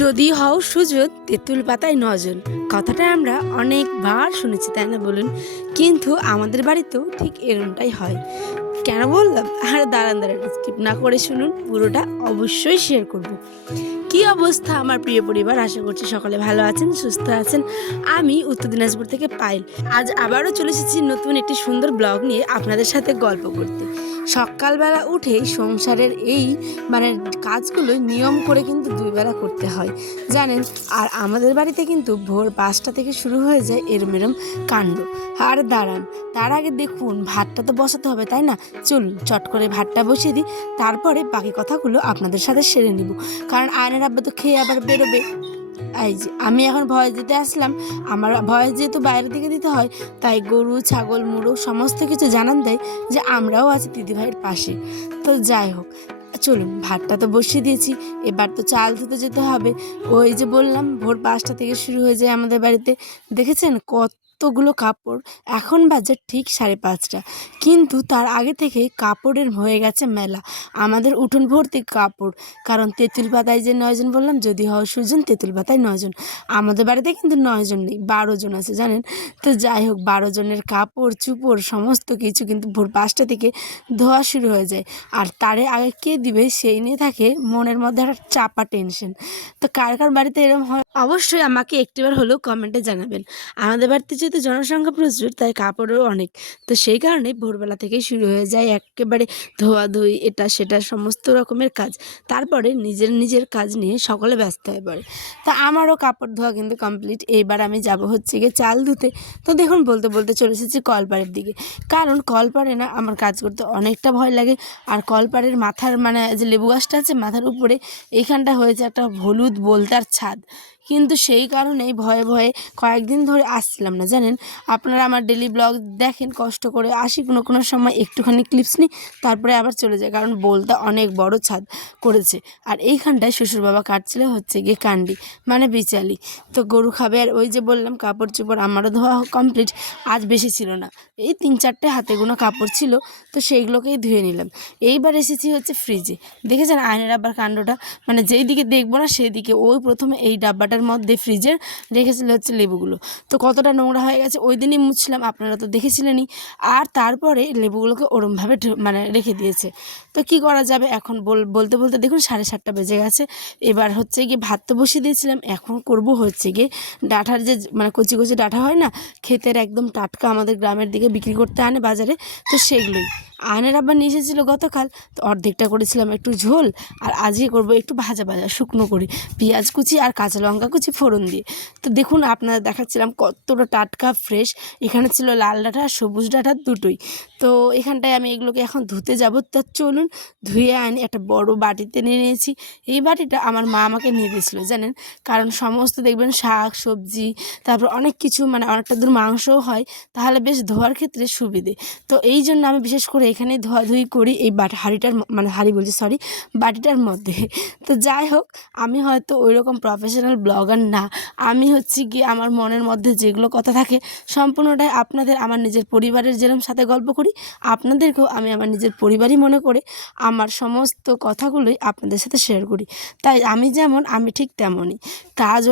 যদি হও সুজন তেঁতুল পাতায় নজন, কথাটা আমরা অনেকবার শুনেছি, তাই না বলুন? কিন্তু আমাদের বাড়িতেও ঠিক এরকমটাই হয়। কেন বললাম? আর দাঁড়ান দাঁড়ান, স্কিপ না করে শুনুন, পুরোটা অবশ্যই শেয়ার করব। কি অবস্থা আমার প্রিয় পরিবার? আশা করছি সকলে ভালো আছেন, সুস্থ আছেন। আমি উত্তর দিনাজপুর থেকে পায়েল। আজ আবারও চলে এসেছি নতুন একটি সুন্দর ব্লগ নিয়ে আপনাদের সাথে গল্প করতে। সকালবেলা উঠেই সংসারের এই কাজগুলো নিয়ম করে কিন্তু দুই বেলা করতে হয়, জানেন। আর আমাদের বাড়িতে কিন্তু ভোর 5টা থেকে শুরু হয়ে যায় এরম কাণ্ড। আর দাঁড়ান, তার আগে দেখুন, ভাতটা তো বসাতে হবে, তাই না? চলুন চট করে ভাতটা বসিয়ে দিই, তারপরে বাকি কথাগুলো আপনাদের সাথে সেরে নিব। কারণ আয়নের আব্বা তো খেয়ে আবার বেরোবে। এই যে আমি এখন ভয়েস দিতে আসলাম। আমার ভয়েস যেহেতু বাইরের দিকে দিতে হয়, তাই গরু ছাগল মুরগ সমস্ত কিছু জানান দেয় যে আমরাও আছি দিদিভাইয়ের পাশে। তো যাই হোক, চলুন ভাতটা তো বসিয়ে দিয়েছি, এবার তো চাল ধুতে যেতে হবে। ওই যে বললাম, ভোর 5টা থেকে শুরু হয়ে যায় আমাদের বাড়িতে। দেখেছেন কতগুলো কাপড়? এখন বাজে ঠিক 5:30, কিন্তু তার আগে থেকে কাপড়ের হয়ে গেছে মেলা। আমাদের উঠোন ভর্তি কাপড়। কারণ তেঁতুল পাতায় যে 9জন বললাম, যদি হও সুজন তেঁতুল পাতায় 9জন। আমাদের বাড়িতে কিন্তু 9জন নেই, 12জন আছে, জানেন। তো যাই হোক, 12জনের কাপড় চুপড় সমস্ত কিছু কিন্তু ভোর 5টা থেকে ধোয়া শুরু হয়ে যায়। আর তারে আগে কে দিবে সেই নিয়ে থাকে মনের মধ্যে একটা চাপা টেনশন। তো কার কার বাড়িতে এরকম হয় অবশ্যই আমাকে একটিবার হলেও কমেন্টে জানাবেন। আমাদের বাড়িতে যেহেতু জনসংখ্যা প্রচুর, তাই কাপড়ও অনেক। তো সেই কারণে ভোরবেলা থেকেই শুরু হয়ে যায় একেবারে ধোয়াধুয়ি, এটা সেটা সমস্ত রকমের কাজ। তারপরে নিজের নিজের কাজ নিয়ে সকলে ব্যস্ত হয়ে পড়ে। তা আমারও কাপড় ধোয়া কিন্তু কমপ্লিট। এইবার আমি যাব হচ্ছে গিয়ে চাল ধুতে। তো দেখুন, বলতে বলতে চলে এসেছি কলপাড়ের দিকে। কারণ কলপাড়ে না আমার কাজ করতে অনেকটা ভয় লাগে। আর কলপাড়ের মাথার যে লেবু গাছটা আছে মাথার উপরে, এইখানটা হয়েছে একটা হলুদ বোলতার ছাদ। কিন্তু সেই কারণেই ভয়ে ভয়ে কয়েকদিন ধরে আসছিলাম না, জানেন। আপনারা আমার ডেলি ব্লগ দেখেন, কষ্ট করে আসি, কোনো কোনো সময় একটুখানি ক্লিপস নিই, তারপরে আবার চলে যায়, কারণ বোলতা অনেক বড় ছাদ করেছে। আর এইখানটায় শ্বশুর বাবা কাটছিল হচ্ছে গিয়ে কান্ডি, বিচালি। তো গরু খাবে। আর ওই যে বললাম, কাপড় চোপড় আমারও ধোয়া কমপ্লিট। আজ বেশি ছিল না, এই 3-4টে হাতে গোনা কাপড় ছিল, তো সেইগুলোকেই ধুয়ে নিলাম। এইবার এসেছি হচ্ছে ফ্রিজে। দেখেছেন আয়নের আবার কাণ্ডটা? যেই দিকে দেখবো না সেই দিকে ওই প্রথমে এই ডাব্বাটার মধ্যে ফ্রিজের রেখেছিল হচ্ছে লেবুগুলো। তো কতটা নোংরা হয়ে গেছে, ওই দিনই মুছলাম, আপনারা তো দেখেছিলেনই। আর তারপরে লেবুগুলোকে ওরমভাবে রেখে দিয়েছে। তো কি করা যাবে এখন? বলতে বলতে দেখুন 7:30 বেজে গেছে। এবার হচ্ছে গিয়ে ভাত তো বসিয়ে দিয়েছিলাম, এখন করব হচ্ছে গিয়ে ডাঁটার যে কচি কচি ডাঁটা হয় না, ক্ষেতের একদম টাটকা, আমাদের গ্রামের দিকে বিক্রি করতে আনে বাজারে। তো সেগুলোই আয়নের আবার নিয়ে এসেছিলো গতকাল। তো অর্ধেকটা করেছিলাম একটু ঝোল, আর আজকে করব একটু ভাজা ভাজা শুকনো করে, পেঁয়াজ কুচি আর কাঁচা লঙ্কা কুচি ফোড়ন দিয়ে। তো দেখুন, আপনারা দেখাচ্ছিলাম কতটা টাটকা ফ্রেশ। এখানে ছিল লাল ডাঁটা আর সবুজ ডাঁটা দুটোই। তো এখানটায় আমি এগুলোকে এখন ধুতে যাব। তা চলুন ধুয়ে আনি। একটা বড় বাটিতে নিয়ে নিয়েছি। এই বাটিটা আমার মা আমাকে নিয়ে দিয়েছিলো, জানেন। কারণ সমস্ত দেখবেন শাক সবজি, তারপর অনেক কিছু, অনেকটা দূর মাংসও হয়, তাহলে বেশ ধোয়ার ক্ষেত্রে সুবিধে। তো এই জন্য আমি বিশেষ করে এখানে ধোয়াধুয়ি করি, এই হাঁড়িটার হাঁড়ি বলছি, সরি, বাটিটার মধ্যে। তো যাই হোক, আমি হয়তো ওই রকম প্রফেশনাল ব্লগার না। আমি হচ্ছে গিয়ে আমার মনের মধ্যে যেগুলো কথা থাকে সম্পূর্ণটাই আপনাদের, আমার নিজের পরিবারের যেরকম সাথে গল্প করি, আপনাদেরকেও আমি আমার নিজের পরিবারই মনে করে আমার সমস্ত কথাগুলোই আপনাদের সাথে শেয়ার করি। তাই আমি যেমন, আমি ঠিক তেমনই। কাজ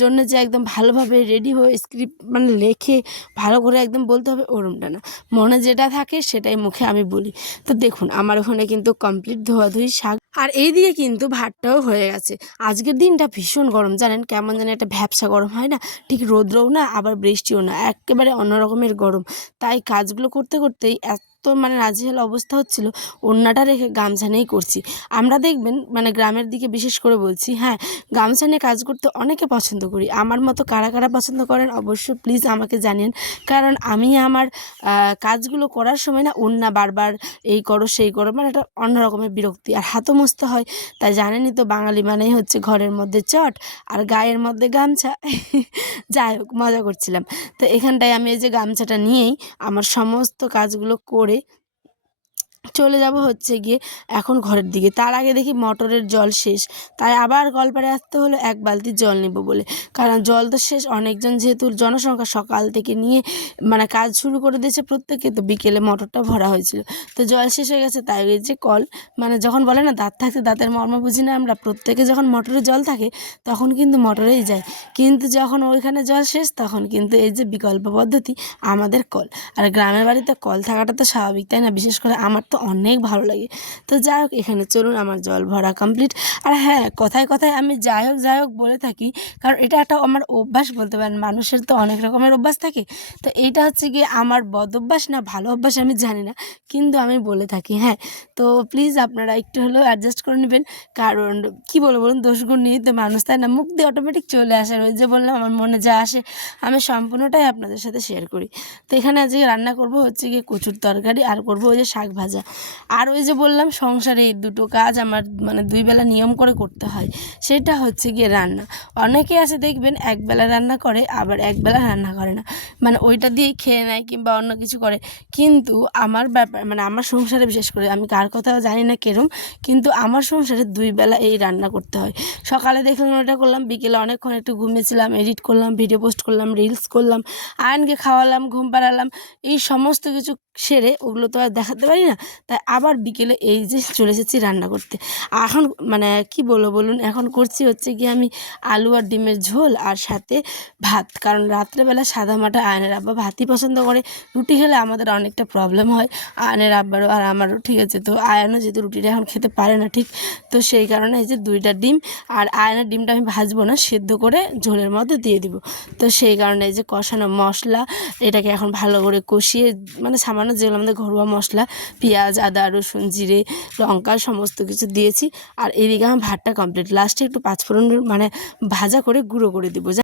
জন্য যে একদম ভালোভাবে রেডি হয়ে স্ক্রিপ্ট লেখে ভালো করে একদম বলতে হবে, ওরমটা না। মনে যেটা থাকে সেটাই মুখে আমি বলি। তো দেখুন, আমার ওখানে কিন্তু কমপ্লিট ধোয়াধুয়ি শাক, আর এইদিকে কিন্তু ভাতটাও হয়ে গেছে। আজকের দিনটা ভীষণ গরম, জানেন। কেমন যেন একটা ভ্যাপসা গরম হয় না, ঠিক রৌদ্রও না আবার বৃষ্টিও না, একেবারে অন্য রকমের গরম। তাই কাজগুলো করতে করতেই এত নাজেহাল অবস্থা হচ্ছিল, ওড়নাটা রেখে গামছা নিয়েই করছি। আমরা দেখবেন গ্রামের দিকে বিশেষ করে বলছি, হ্যাঁ, গামছা নিয়ে কাজ করতে অনেকে পছন্দ করি। আমার মতো কারা কারা পছন্দ করেন অবশ্যই প্লিজ আমাকে জানিন। কারণ আমি আমার কাজগুলো করার সময় না ওড়না বারবার এই করো সেই করো, একটা অন্য রকমের বিরক্তি, আর হাতও মুছতে হয়। তাই জানেনই তো, বাঙালি মানেই হচ্ছে ঘরের মধ্যে চট আর গায়ের মধ্যে গামছা। যাই হোক, মজা করছিলাম। তো এখানটায় আমি এই যে গামছাটা নিয়েই আমার সমস্ত কাজগুলো করে চলে যাব হচ্ছে গিয়ে এখন ঘরের দিকে। তার আগে দেখি মোটরের জল শেষ, তাই আবার কলপাড়ে আসতে হলো এক বালতি জল নেব বলে। কারণ জল তো শেষ, অনেকজন যেহেতু জনসংখ্যা সকাল থেকে নিয়ে মানে কাজ শুরু করে দিয়েছে প্রত্যেকে, তো বিকেলে মোটরটা ভরা হয়েছিল, তো জল শেষ হয়ে গেছে। তাই ওই যে কল মানে যখন বলে না দাঁত থাকতে দাঁতের মর্ম বুঝি না আমরা, প্রত্যেকে যখন মোটরে জল থাকে তখন কিন্তু মোটরেই যায়, কিন্তু যখন ওইখানে জল শেষ তখন কিন্তু এই যে বিকল্প পদ্ধতি আমাদের কল। আর গ্রামের বাড়িতে কল থাকাটা তো স্বাভাবিক, তাই না? বিশেষ করে আমার তো অনেক ভালো লাগে। তো যাই হোক, এখানে চলুন আমার জল ভরা কমপ্লিট। আর হ্যাঁ, কথায় কথায় আমি যাই হোক বলে থাকি, কারণ এটা একটা আমার অভ্যাস বলতে পারেন। মানুষের তো অনেক রকমের অভ্যাস থাকে, তো এইটা হচ্ছে গিয়ে আমার বদ অভ্যাস না ভালো অভ্যাস আমি জানি না, কিন্তু আমি বলে থাকি। হ্যাঁ, তো প্লিজ আপনারা একটু হলেও অ্যাডজাস্ট করে নেবেন, কারণ কি বলবো বলুন, দোষগুণ নিয়ে তো মানুষ, তাই না? মুখ দিয়ে অটোমেটিক চলে আসে। আর ওই যে বললাম, আমার মনে যা আসে আমি সম্পূর্ণটাই আপনাদের সাথে শেয়ার করি। তো এখানে আজকে রান্না করব হচ্ছে গিয়ে কচুর তরকারি, আর করব ওই যে শাক ভাজা। আর ওই যে বললাম সংসারে এই দুটো কাজ আমার মানে দুই বেলা নিয়ম করে করতে হয়, সেটা হচ্ছে গিয়ে রান্না। অনেকে আছে দেখবেন একবেলা রান্না করে, আবার একবেলা রান্না করে না, মানে ওইটা দিয়েই খেয়ে নেয় কিংবা অন্য কিছু করে। কিন্তু আমার ব্যাপার মানে আমার সংসারে বিশেষ করে, আমি কার কথাও জানি না কেরম, কিন্তু আমার সংসারে দুই বেলা এই রান্না করতে হয়। সকালে দেখলাম ওটা করলাম, বিকেলে অনেকক্ষণ একটু ঘুমিয়েছিলাম, এডিট করলাম, ভিডিও পোস্ট করলাম, রিলস করলাম, আয়নকে খাওয়ালাম, ঘুম পাড়ালাম, এই সমস্ত কিছু সেরে ওগুলো তো আর দেখাতে পারি না, তাই আবার বিকেলে এই যে চলে এসেছি রান্না করতে। এখন মানে কি বলবো বলুন, এখন করছি হচ্ছে গিয়ে আমি আলু আর ডিমের ঝোল আর সাথে ভাত, কারণ রাত্রেবেলা সাদা মাটা আয়নের আব্বা ভাতই পছন্দ করে, রুটি খেলে আমাদের অনেকটা প্রবলেম হয়, আয়নের আব্বারও আর আমারও, ঠিক আছে? তো আয়নও যেহেতু রুটিটা এখন খেতে পারে না ঠিক, তো সেই কারণে এই যে দুইটা ডিম, আর আয়নের ডিমটা আমি ভাজবো না, সেদ্ধ করে ঝোলের মধ্যে দিয়ে দিব। তো সেই কারণে এই যে কষানো মশলা, এটাকে এখন ভালো করে কষিয়ে মানে সামান্য যেগুলো আমাদের ঘরোয়া মশলা, পেঁয়াজ, আদা, রসুন, জিরে, লঙ্কা সমস্ত কিছু দিয়েছি। আর এদিকে আমার ভাতটা কমপ্লিট, লাস্টে একটু পাঁচফোড়ন মানে ভাজা করে গুঁড়ো করে দেবো।